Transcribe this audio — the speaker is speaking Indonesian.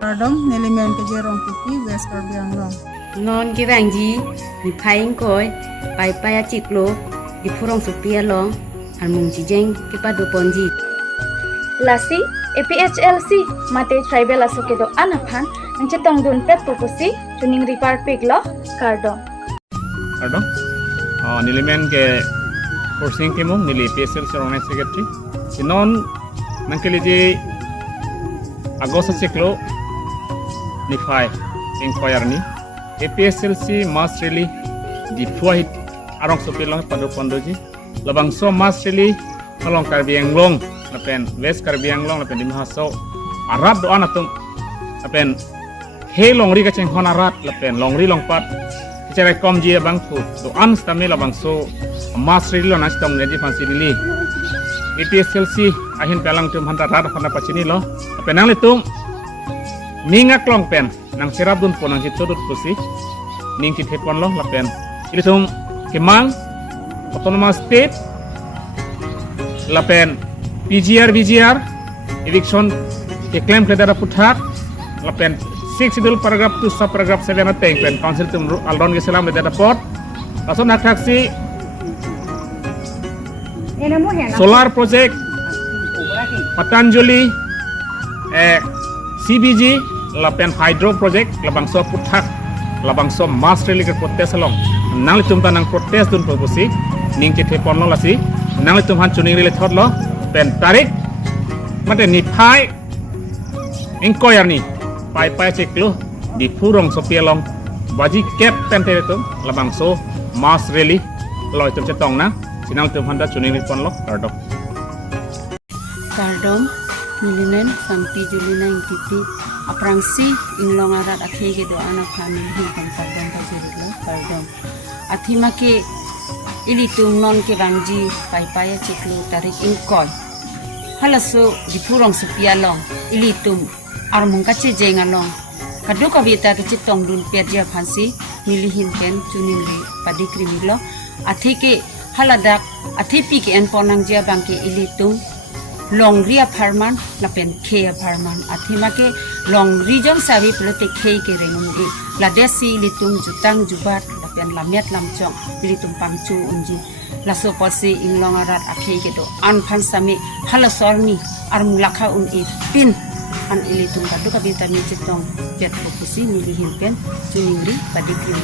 Pardon, nilimen ke jerong pipi West Karbi Anglong. Non ki bangji ni phaing koi pai pai a chiklo di phurong supia long han mung chi jeng ki pa do ponji Lasi APHLC mate tribal asokedo anaphan nche tongdun pet pupusi tuning ripar piglo kardom. Pardon? Nilimen ke Forsing ke mung nili PSL Serona Secretary. Sinon nangkeliji Agosto Ciklo ni fai inquire ni APSLC mas really di fuahit arong sopilong pada pondoji labang so mas really kalong Karbi Anglong lapen West Karbi Anglong lapen di mahaso arat doan atung lapen he longri kaceng hon arat lapen longri longpat cara kom ji bang fu doan stame labang so mas really lo nastong neji fansi nili APSLC ahin pelang tum hantar rat hana pacini lo lapen nang litung ningak long pen nang sirap dun po nang sitodot pusi ning kit hepon lo lapen ilitung kemang autonomous state lapen VGR eviction ke claim ke dara puthak lapen 6 idul paragraph 2 sub paragraph 7 ateng pen council tum aldon ke selam data port aso nak taksi solar project Patanjali CBG lapen hydro project labang so puthak labang so mas rally ke protes long nang litum tanang protes dun proposik ning ke thepon lo lasi nang litum han chuning rele thot lo pen tarik mate ni phai inquire ni pai cek lo di purong so pialong baji kep pen tum labang so mas rally loi tum chetong na sinang tum handa chuning rele pon lo kardom nilimen sampi julina intiti aprangsi inglong arat akhe ke do anak kami hi kam kardom ka jirilo kardom athima ke ilitung non ke bangji pai pai chiklu tarik ingkoi halaso dipurong supia long ilitum armung ka che jengalong kadu ka bita ke chitong dun perja phansi milihin ken chunili padikri milo athike haladak athipi ke en ponang jia bangke ilitung longria farman lapen khea farman athima ke longri jong sabi pelote khei ke rengungi ladesi litung jutang jubat lapen lamiat lamchong litung pangchu unji laso posi inglong arat akhei ke do an phan sami halasorni armulakha un pin an ilitung kadu kabita mi chitong pet popusi milihin pen chuningri padikri